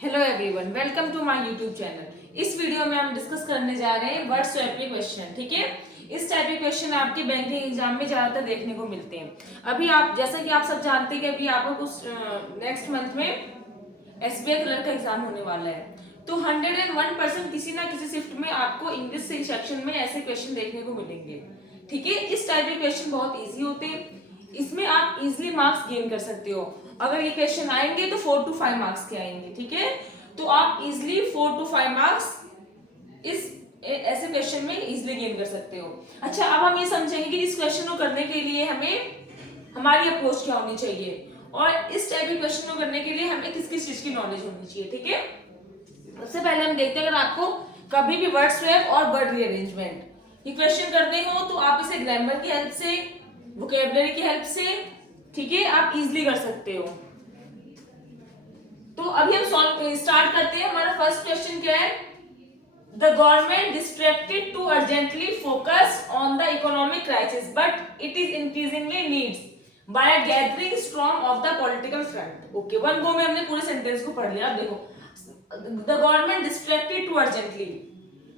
Hello everyone, welcome to my YouTube channel. इस video में हम डिस्कस करने जा रहे हैं वर्ड स्वैप के क्वेश्चन। ठीक है, इस टाइप के क्वेश्चन आपके बैंकिंग एग्जाम में ज्यादातर देखने को मिलते हैं। अभी आप जैसा कि आप सब जानते हैं कि अभी आपको कुछ नेक्स्ट मंथ में एसबीआई क्लर्क का एग्जाम होने वाला है। तो 101% किसी ना किसी शिफ्ट में आपको इंग्लिश से सेक्शन में ऐसे क्वेश्चन देखने को मिलेंगे। ठीक है, इस टाइप के क्वेश्चन बहुत इजी होते हैं, इसमें आप इजीली मार्क्स गेन कर सकते हो। अगर ये क्वेश्चन आएंगे तो 4 to 5 मार्क्स के आएंगे। ठीक है, तो आप इजीली 4 to 5 मार्क्स इस ऐसे क्वेश्चन में इजीली गेन कर सकते हो। अच्छा, अब हम ये समझेंगे कि इस क्वेश्चन को करने के लिए हमें हमारी अप्रोच क्या होनी चाहिए और इस टाइप के क्वेश्चन को करने के लिए हमें किस किस चीज की नॉलेज होनी चाहिए। ठीक है, सबसे पहले हम देखते हैं, अगर आपको कभी भी वर्ड स्वैप और वर्ड रीअरेंजमेंट ये क्वेश्चन करने हो तो आप इसे ग्रामर की हेल्प से, वोकेबलरी की हेल्प से, ठीक है, आप इजीली कर सकते हो। तो अभी हम सॉल्व स्टार्ट करते हैं। हमारा फर्स्ट क्वेश्चन क्या है? The government distracted to urgently focus on the economic crisis but it is increasingly needs by a gathering strong of the political front. Okay, one go में हमने पूरे सेंटेंस को पढ़ लिया। अब देखो, the government distracted to urgently,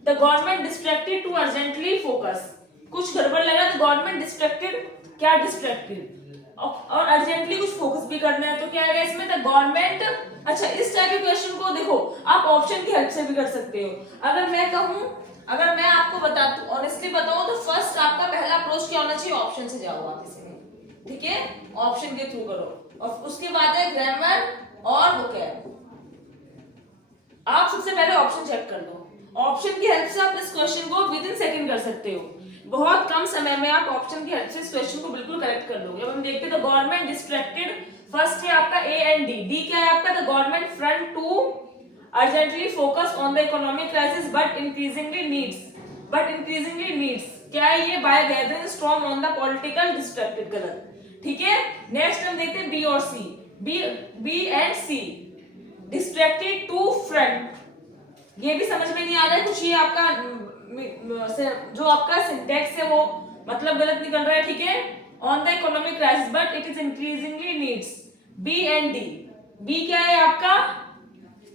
the government distracted to urgently focus, कुछ गड़बड़ लगा तो गवर्नमेंट डिस्ट्रैक्टेड, क्या डिस्ट्रैक्टेड और अर्जेंटली कुछ फोकस भी करना है तो क्या आएगा इसमें? The government. अच्छा, इस टाइप के क्वेश्चन को देखो आप ऑप्शन की हेल्प से भी कर सकते हो। अगर मैं कहूं, अगर मैं आपको बताऊं, ऑनेस्टली बताऊं तो फर्स्ट आपका पहला अप्रोच क्या होना चाहिए? ऑप्शन से जाओ आप इसमें। ठीक है, ऑप्शन के थ्रू करो और उसके बाद है ग्रामर और वोकैब। आप सबसे पहले ऑप्शन चेक कर लो। ऑप्शन की हेल्प से आप इस क्वेश्चन को विद इन सेकंड कर सकते हो। बहुत कम समय में आप ऑप्शन की हेल्प से इस क्वेश्चन को बिल्कुल करेक्ट कर लोगे। अब हम देखते हैं, द गवर्नमेंट डिस्ट्रैक्टेड, फर्स्ट है आपका ए एंड डी। डी क्या है आपका? The government front to urgently focus on the economic crisis but increasingly needs, but increasingly needs क्या है ये? By gathering strong on the political distracted. गलत। ठीक है, नेक्स्ट हम देखते हैं बी और सी। B and C, distracted to front, ये भी समझ में नहीं आ रहा है कुछ। ये आपका जो आपका सिंटेक्स है वो मतलब गलत निकल रहा है। ठीक है, on the economic crisis but it is increasingly needs, B and D. B क्या है आपका?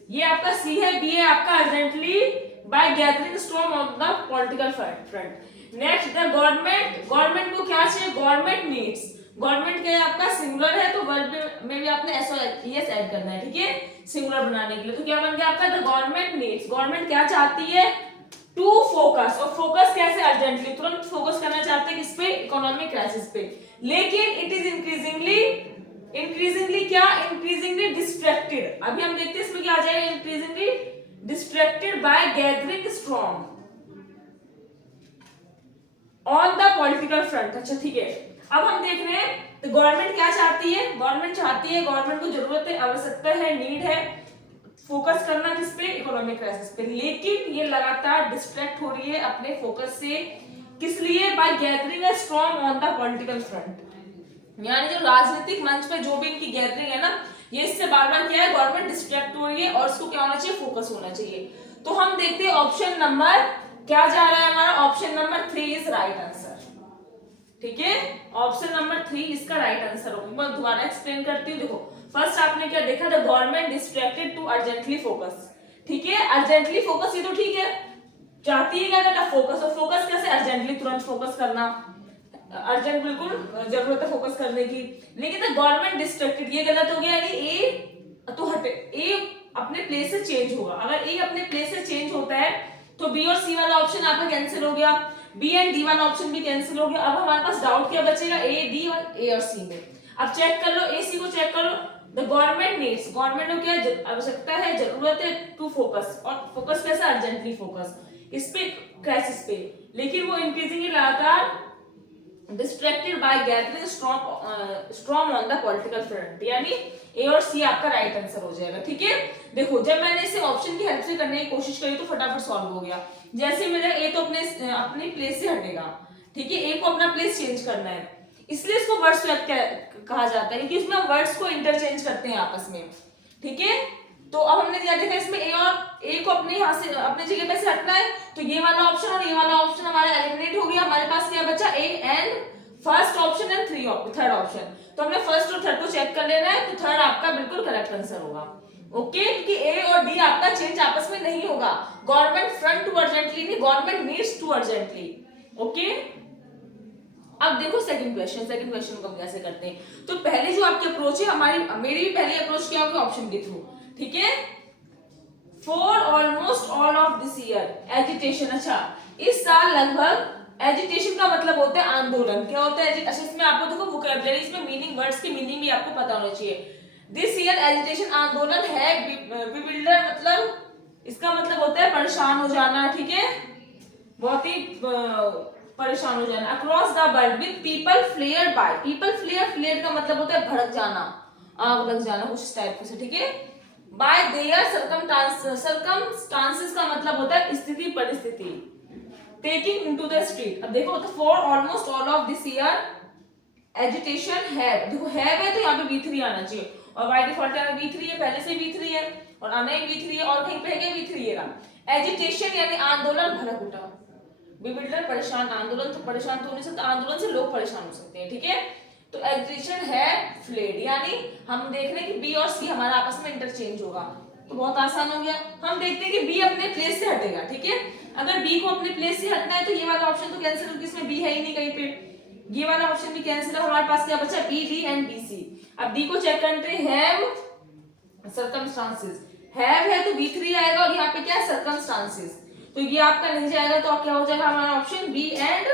ये आपका सी है। बी है आपका urgently by gathering strong on the political front. Next, the government, government को क्या चाहिए? गवर्नमेंट नीड्स, गवर्नमेंट क्या है आपका? सिंगुलर है तो वर्ब में भी आपने एस ऐड करना है। ठीक है, सिंगुलर बनाने के लिए। तो क्या बन गया आपका? द गवर्नमेंट नीड्स, गवर्नमेंट क्या चाहती है? टू फोकस, और फोकस कैसे? अर्जेंटली, तुरंत फोकस करना चाहते हैं किस पे? इकोनॉमिक क्राइसिस पे। लेकिन इट इज इंक्रीजिंगली, इंक्रीजिंगली क्या? Increasingly distracted. अभी हम देखते हैं इसमें क्या आ जाएगा? Increasingly distracted by gathering strong on the political front. अच्छा ठीक है, अब हम देख रहे हैं तो गवर्नमेंट क्या चाहती है? गवर्नमेंट चाहती है, गवर्नमेंट को जरूरत है, आवश्यकता है, नीड है फोकस करना किस पे? इकोनॉमिक क्राइसिस पे। लेकिन ये लगातार डिस्ट्रैक्ट हो रही है अपने फोकस से। किस लिए? By gathering a strong on the political front, यानी जो राजनीतिक मंच पे जो भी इनकी गैदरिंग है ना, ये इससे बार बार क्या है? गवर्नमेंट डिस्ट्रैक्ट हो रही है और इसको क्या होना चाहिए? फोकस होना चाहिए। तो हम देखते हैं ऑप्शन नंबर क्या जा रहा है हमारा? Option number 3 is right answer. ठीक है, ऑप्शन नंबर 3 इसका राइट आंसर होगा। मैं दोबारा एक्सप्लेन करती हूँ। देखो, फर्स्ट आपने क्या देखा? The government distracted to urgently focus. ठीक है, अर्जेंटली फोकस ये तो ठीक है, चाहती है क्या करना? फोकस। और फोकस कैसे? अर्जेंटली, तुरंत फोकस करना, अर्जेंट बिल्कुल जरूरत है फोकस करने की। लेकिन द गवर्नमेंट डिस्ट्रैक्टेड ये गलत हो गया, यानी ए तो हटे, ए अपने प्लेस से चेंज होगा। अगर ए अपने प्लेस से चेंज होता है तो बी और सी वाला ऑप्शन आपका कैंसिल हो गया, बी एंड डी वाला ऑप्शन भी कैंसिल हो गया। अब हमारे पास डाउट क्या बचेगा? ए, डी और ए और सी में। अब चेक कर लो, ए सी को चेक करो। द गवर्नमेंट नीड्स, गवर्नमेंट को क्या आवश्यकता है, जरूरत है टू फोकस, और फोकस कैसे? अर्जेंटली फोकस इस पे, क्राइसिस पे। लेकिन वो इंक्रीजिंगली लगातार distracted by gathering strong on the political front, यानी ए और सी आपका राइट आंसर हो जाएगा। ठीक है, देखो जब मैंने इसे ऑप्शन की हेल्प से करने की कोशिश करी तो फटाफट सॉल्व हो गया। जैसे मेरा ए तो अपने प्लेस से हटेगा, ठीक है, ए को अपना प्लेस चेंज करना है, इसलिए इसको वर्ड स्वैप कहा जाता है, क्योंकि इसमें वर्ड्स को इंटरचेंज करते हैं आपस में। ठीक है, तो अब हमने क्या देखा इसमें? ए और ए को अपने यहाँ से अपने जगह पे से हटना है, तो ये वाला ऑप्शन और ये वाला ऑप्शन हमारा एलिमिनेट हो गया। हमारे पास क्या बचा? A and first option and third option. तो हमने फर्स्ट और थर्ड को चेक कर लेना है, तो थर्ड आपका बिल्कुल करेक्ट आंसर होगा। ओके, क्योंकि ए और डी आपका चेंज आपस में नहीं होगा। गवर्नमेंट फ्रंट टू अर्जेंटली नहीं, government needs to urgently. Okay, अब देखो सेकंड क्वेश्चन को हम कैसे करते हैं। तो पहले जो आपकी अप्रोच है, मेरी भी पहली अप्रोच क्या होगी, ऑप्शन के थ्रू, ठीक है। For almost all of this year agitation, अच्छा इस साल लगभग, एजिटेशन का मतलब होता है आंदोलन, क्या होता है, अच्छा इसमें आपको देखो वोकैबुलरी में मीनिंग, वर्ड्स की मीनिंग भी आपको पता होना चाहिए। दिस ईयर एजिटेशन आंदोलन है, बिविल्डर मतलब इसका मतलब होता है परेशान हो जाना, ठीक है, बहुत ही परेशान हो जाना। Across the world with people flare by, people flare का मतलब होता है भड़क जाना, आग लग जाना कुछ टाइप से, ठीक है। बाय देयर सर्कमस्टांसेस का मतलब होता है स्थिति परिस्थिति। टेकिंग इनटू द स्ट्रीट, अब देखो तो for almost all of this year agitation है, देखो है तो यहाँ पे V3 आना चाहिए, और बाय डिफॉल्ट यहाँ V3 है, पहले से V3 है, और आना ही V3 है, और कहीं पे है V3 है ना। एजिटेशन यानी आंदोलन, भड़क उठा, बिविल्डर परेशान, आंदोलन तो परेशान तो हो नहीं सकता, आंदोलन से लोग परेशान हो सकते हैं, ठीक है। तो एजिटेशन है फ्लेड, यानी हम देख रहे हैं कि बी और सी हमारा आपस में इंटरचेंज होगा, तो बहुत आसान हो गया। हम देखते हैं कि बी अपने प्लेस से हटेगा, ठीक है। अगर बी को अपने प्लेस से हटना है तो ये वाला ऑप्शन तो कैंसिल, क्योंकि इसमें बी है ही नहीं कहीं पे, ये वाला ऑप्शन भी कैंसिल है। हमारे पास क्या बचा, बी, डी एंड बी, सी। अब डी को चेक करते हैं, हैव सर्कमस्टांसेस, हैव है तो V3 आएगा, और यहाँ पे क्या है, सर्कमस्टांसेस, तो ये आपका नहीं जाएगा, तो क्या हो जाएगा हमारा option B and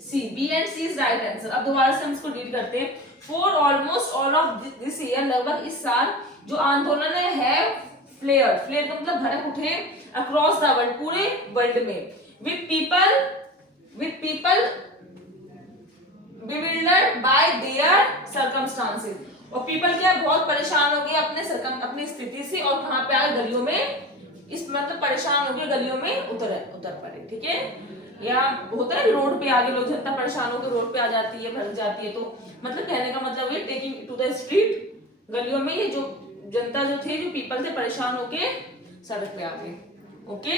C, B and C is right answer. अब दोबारा से हम इसको रीड करते हैं। For almost all of this year, लगभग इस साल जो आंदोलन है फ्लेयर, फ्लेयर का मतलब भड़क उठे, अक्रॉस द वर्ल्ड, पूरे वर्ल्ड में, with people bewildered bye there circumstances, और पीपल क्या बहुत परेशान हो गए अपनी स्थिति से, और कहां पे आ गए, गलियों में, इस मतलब परेशान हो गए, गलियों में उतर पड़े, ठीक है। या होता है रोड पे आगे लोग, जनता परेशान होकर रोड पे आ जाती है, भड़क जाती है, तो मतलब कहने का मतलब ये टेकिंग टू द स्ट्रीट, गलियों में ये जो जनता जो थे, जो पीपल थे, परेशान होके सड़क पे आ गए। ओके,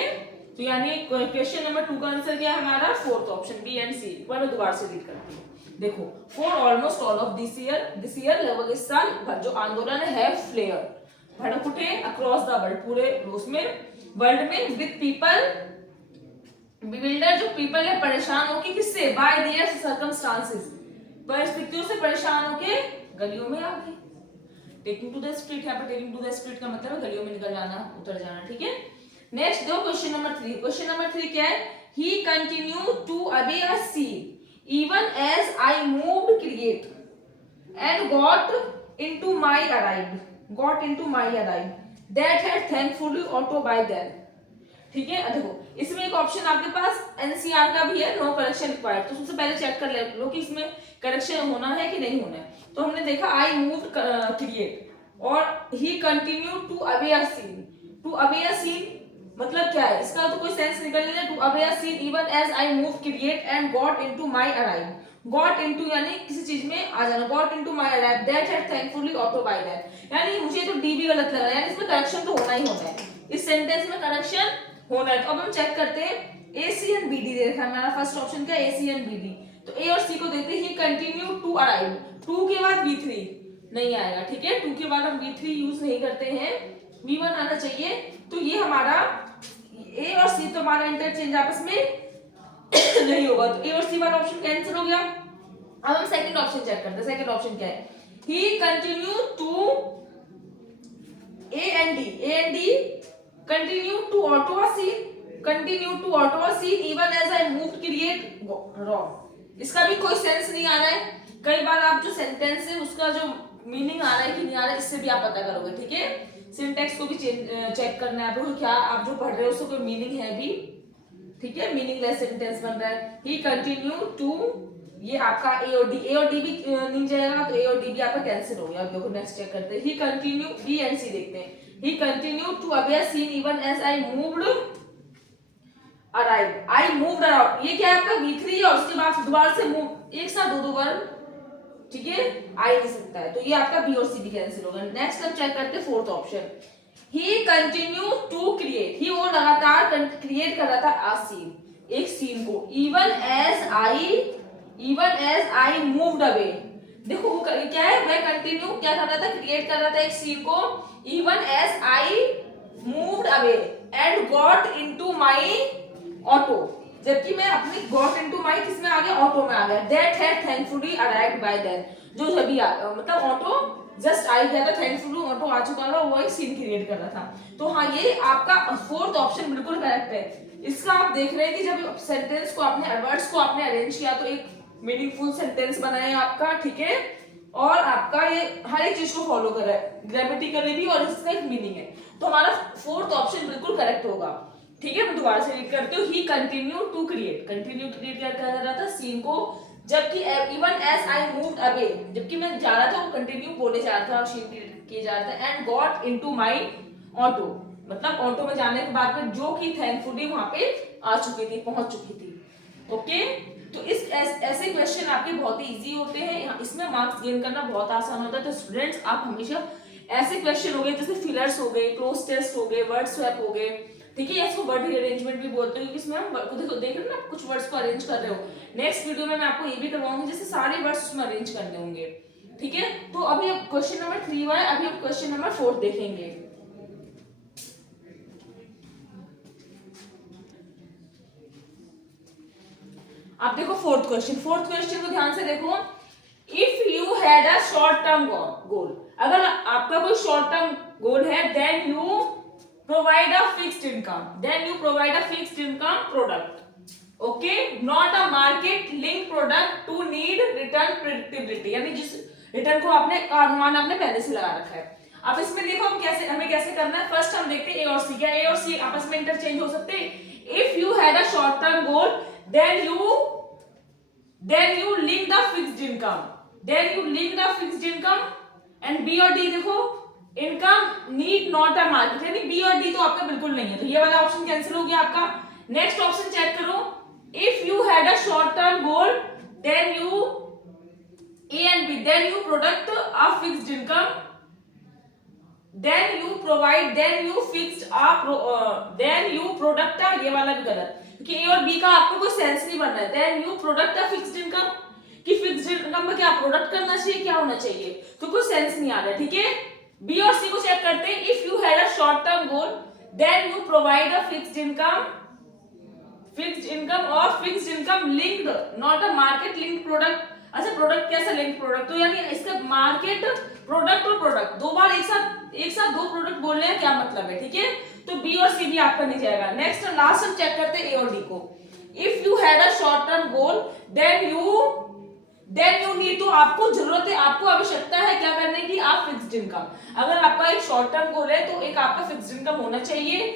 तो यानी क्वेश्चन नंबर 2 का आंसर क्या है हमारा, फोर्थ ऑप्शन बी एंड सी। एक बार मैं दोबारा से रीड करती हूँ, देखो for almost all of this year लगभग इस साल जो आंदोलन है फ्लेयर, भड़क उठे, अक्रॉस द वर्ल्ड, पूरे उसमें वर्ल्ड में, विद पीपल बिविल्डर, जो पीपल है परेशान होके, किससे, बाय देयर सर्कमस्टांसेस, परिस्थितियों से परेशान होके गलियों में आ गए। टेकिंग टू द स्ट्रीट, यहाँ पर टेकिंग टू द स्ट्रीट का मतलब है गलियों में निकल जाना, उतर जाना, ठीक है। नेक्स्ट दो क्वेश्चन नंबर 3, क्वेश्चन नंबर 3 क्या है, he continue to obey a scene even as I moved create and got into my arrive that had thankfully auto by then, ठीक है। देखो इसमें एक ऑप्शन आपके पास एनसीआर का भी है, नो करेक्शन रिक्वायर्ड, तो सबसे पहले चेक कर लो कि इसमें करेक्शन होना है कि नहीं होना है। तो हमने देखा आई मूव्ड क्रिएट, और he continue to away a scene, to away a scene मतलब क्या है, इसका तो कोई सेंस निकल नहीं है। To away a scene even as I move create and got into my arrive, got into यानी किसी चीज में आ जाना, got into my arrive that had thankfully auto by that, यानी मुझे तो डी भी गलत लग रहा है, यानी इसमें करेक्शन तो होना ही होना है, इस सेंटेंस में करेक्शन होना है। तो अब हम चेक करते हैं, ए सी एंड बी डी देखा है, हमारा फर्स्ट ऑप्शन क्या है, ए सी एंड बी डी, तो ए और सी को देते हैं, he continue to arrive, to के बाद V3 नहीं आएगा, ठीक है, टू के बाद हम V3 यूज नहीं करते हैं, V1 आना चाहिए। तो ये हमारा ए और सी तो हमारा इंटरचेंज आपस में नहीं होगा, तो ए और सी वाला ऑप्शन कैंसिल हो गया। अब हम सेकंड ऑप्शन चेक करते हैं, सेकंड ऑप्शन क्या है, he continue to A and D continue to auto a scene even as I moved create, wrong, इसका भी कोई सेंस नहीं आ रहा है। कई बार आप जो सेंटेंस है उसका जो मीनिंग आ रहा है कि नहीं आ रहा है, इससे भी आप पता करोगे, ठीक है। सिंटेक्स को भी चेक करना है आपको, क्या आप जो पढ़ रहे हो उसको कोई मीनिंग है भी, ठीक है, मीनिंगलेस सेंटेंस बन रहा है। ही कंटिन्यू टू, ये आपका ए और डी भी नहीं जाएगा, तो ए और डी भी आपका कैंसिल हो गया। अब देखो नेक्स्ट चेक करते हैं, he continue, B and C देखते हैं, he continue to away a scene even as I moved arrive, I moved around, ये क्या है आपका V3 और उसके बाद दोबारा से मूव, एक साथ दो वर्ड, ठीक है, आ नहीं सकता है, तो ये आपका बी और सी भी कैंसिल होगा। नेक्स्ट हम चेक करते हैं fourth option, he continue to create, he वो लगातार क्रिएट कर रहा था अ सीन, एक सीन को, even as I moved away देखो वो क्या है, वह कंटिन्यू क्या कर रहा था, क्रिएट कर रहा था एक सीन को, even as I moved away and got into my auto, जबकि मैं अपनी गॉट इनटू माय किस में आ गया, ऑटो में आ गया, that had thankfully arrived by then, जो सभी मतलब ऑटो जस्ट आई गया था, थैंकफुली ऑटो आ चुका था, वो एक सीन क्रिएट कर रहा था। तो हाँ, ये आपका फोर्थ ऑप्शन बिल्कुल करेक्ट है। इसका आप देख रहे हैं कि जब सेंटेंस को आपने, वर्ड्स को आपने अरेंज किया तो एक मीनिंगफुल सेंटेंस बना है आपका, ठीक है, और आपका ये हर एक चीज को फॉलो कर रहा है, ग्रामेटिकली भी, और इसका एक मीनिंग है। तो हमारा फोर्थ ऑप्शन बिल्कुल करेक्ट होगा, ठीक है। मैं दोबारा से रीड करती हूँ, he continue to create, continue create क्या कर रहा था, सीन को, जबकि even as I moved away, जबकि मैं जा रहा था, वो कंटिन्यू बोले जा रहा था, सीन किए जा रहा था, and got into my auto, मतलब ऑटो में जाने के बाद में जो कि थैंकफुली वहां पे आ चुकी थी, पहुंच चुकी थी। ओके, तो इस ऐसे क्वेश्चन आपके बहुत ही इजी होते हैं, इसमें मार्क्स गेन करना बहुत आसान होता है। तो स्टूडेंट्स, आप हमेशा ऐसे क्वेश्चन हो गए जैसे फिलर्स हो गए, क्लोज टेस्ट हो गए, वर्ड स्वैप हो गए, ठीक है, इसको वर्ड अरेंजमेंट भी बोलते हैं, क्योंकि इसमें हम देखो देख रहे हो ना, कुछ वर्ड्स को अरेंज कर रहे हो। नेक्स्ट वीडियो में मैं आपको ये भी करवाऊंगी जैसे सारे वर्ड्स उसमें अरेंज करने होंगे, ठीक है। तो अभी क्वेश्चन नंबर 3 हुआ है, अभी हम क्वेश्चन नंबर 4 देखेंगे। आप देखो फोर्थ क्वेश्चन को ध्यान से देखो। If you had a short term goal, अगर आपका कोई शॉर्ट टर्म गोल है, then you provide a fixed income product, okay, not a market link product to need return predictability, यानी जिस रिटर्न को आपने अनुमान आपने पहले से लगा रखा है। अब इसमें देखो हमें कैसे करना है। फर्स्ट हम देखते हैं ए और सी, क्या ए और सी आपस में इंटरचेंज हो सकते हैं। If you had a short term goal, then you link the fixed income and B और D देखो, income need not a market, यानी B और D तो आपका बिल्कुल नहीं है, तो ये वाला ऑप्शन कैंसिल हो गया आपका। नेक्स्ट ऑप्शन चेक करो, if you had a short term goal, then you A and B, then you product a fixed income, then you product a, ये वाला भी गलत, कि ए और बी का आपको कोई सेंस नहीं बन रहा है। Then you product a fixed income, कि फिक्स्ड इनकम में क्या प्रोडक्ट करना चाहिए, क्या होना चाहिए, तो कोई सेंस नहीं आ रहा है, ठीक है। बी और सी को चेक करते हैं। If you had a short term goal, then you provide a fixed income और fixed income linked, not a market linked product. अच्छा, प्रोडक्ट कैसा लिंक प्रोडक्ट, तो यानी इसका मार्केट प्रोडक्ट और प्रोडक्ट दो बार एक साथ दो प्रोडक्ट बोलने हैं, क्या मतलब है, ठीक है। तो बी और सी भी आपका नहीं जाएगा। नेक्स्ट लास्ट हम चेक करते हैं ए और डी को। If you had a short term goal, then you need, तो आपको जरूरत है, आपको आवश्यकता है क्या करने की, आप फिक्स्ड इनकम। अगर आपका एक शॉर्ट टर्म गोल है तो एक आपका फिक्स्ड इनकम होना चाहिए,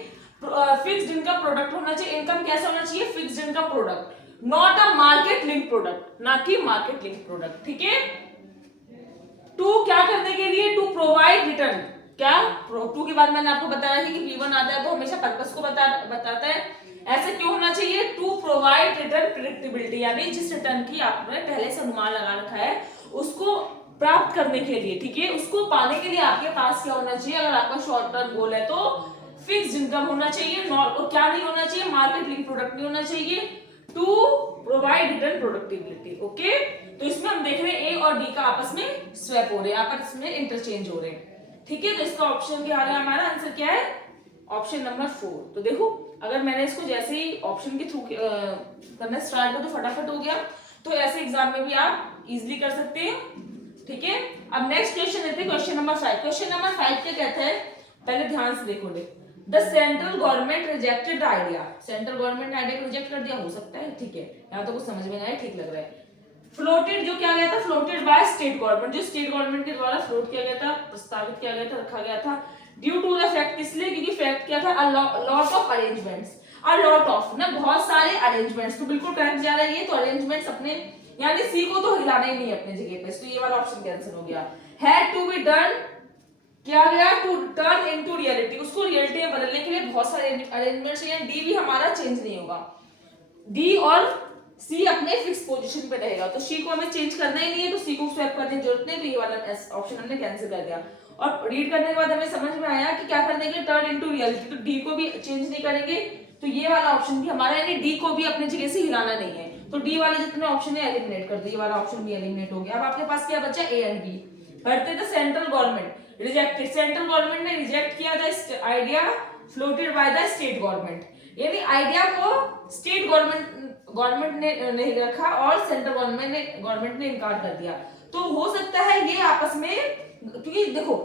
फिक्स्ड इनकम प्रोडक्ट होना चाहिए। इनकम कैसा होना चाहिए, fixed income product, not a market link product, ना कि मार्केट लिंक प्रोडक्ट, ठीक है। टू क्या करने के लिए, टू प्रोवाइड रिटर्न, क्या टू के बाद मैंने आपको बताया कि V1 आता है तो हमेशा पर्पस को बताता है, ऐसे क्यों होना चाहिए, टू प्रोवाइड रिटर्न प्रेडिक्टेबिलिटी, यानी जिस रिटर्न की आपने पहले से अनुमान लगा रखा है उसको प्राप्त करने के लिए, ठीक है, उसको पाने के लिए आपके पास क्या होना चाहिए, अगर आपका शॉर्ट टर्म गोल है तो फिक्स्ड इनकम होना चाहिए, और क्या नहीं होना चाहिए, मार्केट लिंक प्रोडक्ट नहीं होना चाहिए, टू प्रोवाइड रिटर्न प्रोडक्टिबिलिटी, ओके। तो इसमें हम देख रहे हैं ए और डी का आपस में स्वैप हो रहे हैं, आपस में इंटरचेंज हो रहे हैं, ठीक है। तो इसका ऑप्शन क्या है, हमारा आंसर क्या है, ऑप्शन नंबर 4। तो देखो, अगर मैंने इसको जैसे ही ऑप्शन के थ्रू करना स्टार्ट कर तो फटाफट हो गया, तो ऐसे एग्जाम में भी आप इजीली कर सकते हैं, ठीक है। अब नेक्स्ट क्वेश्चन लेते हैं, क्वेश्चन नंबर 5। क्वेश्चन नंबर 5 क्या कहता है, पहले ध्यान से देखो, the central government rejected the idea, central government idea को रिजेक्ट कर दिया, हो सकता है, ठीक है, यहाँ तो कुछ समझ में नहीं आया, ठीक लग रहा है। फ्लोटेड, जो क्या गया था, फ्लोटेड बाय स्टेट गवर्नमेंट, जो स्टेट गवर्नमेंट के द्वारा फ्लोट किया गया था, प्रस्तावित किया गया था, रखा गया था, ड्यू टू द फैक्ट, किसलिए, क्योंकि फैक्ट क्या था, lot of arrangements, a lot of ना, बहुत सारे अरेंजमेंट्स, तो बिल्कुल करेक्ट जा रहा है ये, तो अरेंजमेंट्स अपने, यानी सी को तो हिलाना ही नहीं है अपने जगह पे, तो ये वाला ऑप्शन कैंसिल हो गया। हैड टू बी डन, क्या गया, टू टर्न इनटू रियलिटी, उसको रियलिटी में बदलने के लिए बहुत सारे अरेंजमेंट्स हैं, डी भी हमारा चेंज नहीं होगा, डी और सी अपने फिक्स पोजीशन पे रहेगा, तो सी को हमें चेंज करना ही नहीं है, तो सी को स्वैप करने की जरूरत नहीं, तो ये वाला ऑप्शन हमने कैंसिल कर दिया। और रीड करने के बाद हमें समझ में आया कि क्या करने के लिए, टर्न इनटू रियलिटी, तो डी को भी चेंज नहीं करेंगे, तो ये वाला ऑप्शन भी हमारा, यानी डी को भी अपनी जगह से हिलाना नहीं है, तो डी वाले जितने ऑप्शन है एलिमिनेट कर दो, ये वाला ऑप्शन भी एलिमिनेट हो गया। अब आपके पास क्या बचा, ए एंड बी। बढ़ते थे central government rejected, central government ने रिजेक्ट किया था idea floated by the state government, यानी आइडिया को स्टेट गवर्नमेंट ने नहीं रखा और सेंट्रल गवर्नमेंट ने इनकार कर दिया। तो हो सकता है ये आपस में, क्योंकि देखो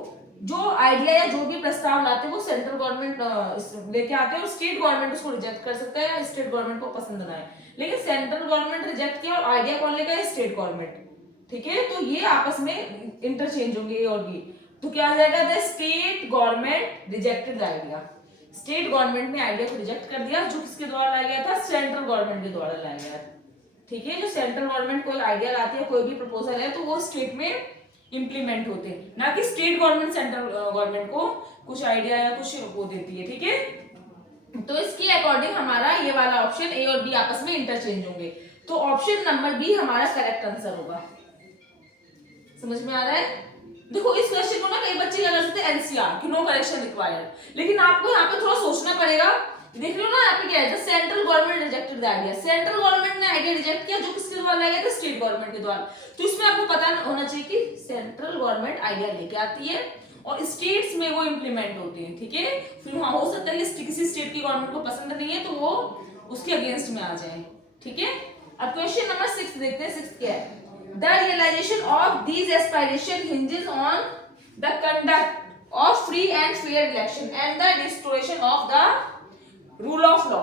जो आइडिया या जो भी प्रस्ताव लाते हैं वो सेंट्रल गवर्नमेंट लेके आते हैं और स्टेट गवर्नमेंट उसको रिजेक्ट कर सकता है या स्टेट गवर्नमेंट को पसंद ना आए, लेकिन सेंट्रल गवर्नमेंट रिजेक्ट किया और आइडिया कौन लेगा, स्टेट गवर्नमेंट। ठीक है, तो ये आपस में इंटरचेंज होंगे ए और बी। तो क्या आ जाएगा, the state government rejected the idea, state government ने आइडिया को रिजेक्ट कर दिया, जो किसके द्वारा लाया गया था, सेंट्रल गवर्नमेंट के द्वारा लाया गया। ठीक है, जो सेंट्रल गवर्नमेंट कोई आइडिया लाती है, कोई भी प्रपोजल है, तो वो स्टेट में इंप्लीमेंट होते हैं, ना कि स्टेट गवर्नमेंट सेंट्रल गवर्नमेंट को कुछ आइडिया या कुछ वो देती है। ठीक है, तो इसके अकॉर्डिंग हमारा ये वाला ऑप्शन ए और बी आपस में इंटरचेंज होंगे, तो ऑप्शन नंबर बी हमारा करेक्ट आंसर होगा। समझ में आ रहा है? देखो इस क्वेश्चन को ना कई बच्चे क्या कर सकते हैं, एनसीआर कि नो करेक्शन रिक्वायर्ड, लेकिन आपको यहाँ पे थोड़ा सोचना पड़ेगा। देख लो ना यहाँ पे क्या है, central government rejected the idea, central government ने आइडिया रिजेक्ट किया, जो किसके द्वारा लाया गया था, स्टेट गवर्नमेंट के द्वारा। तो इसमें आपको पता होना चाहिए कि सेंट्रल गवर्नमेंट आइडिया लेके आती है और स्टेट्स में वो इंप्लीमेंट होते हैं। ठीक है, फिर वहां हो सकता है कि किसी स्टेट की गवर्नमेंट को पसंद नहीं है तो वो उसके अगेंस्ट में आ जाए। ठीक है, अब क्वेश्चन नंबर 6 देखते हैं। 6 क्या है, the realisation of these aspiration hinges on the conduct of free and fair election and the restoration of the rule of law.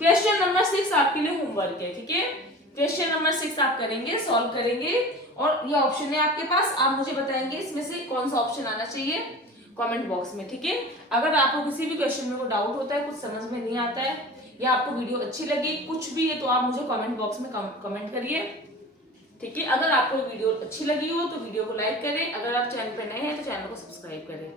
Question number 6 आपके लिए होमवर्क है। ठीक है, क्वेश्चन नंबर 6 आप करेंगे, सॉल्व करेंगे और ये ऑप्शन है आपके पास, आप मुझे बताएंगे इसमें से कौन सा ऑप्शन आना चाहिए कमेंट बॉक्स में। ठीक है, अगर आपको किसी भी क्वेश्चन में कोई डाउट होता है, कुछ समझ में नहीं आता है या आपको वीडियो अच्छी लगी, कुछ भी है, तो आप मुझे कमेंट बॉक्स में कमेंट करिए। ठीक है, अगर आपको वीडियो अच्छी लगी हो तो वीडियो को लाइक करें, अगर आप चैनल पे नए हैं तो चैनल को सब्सक्राइब करें।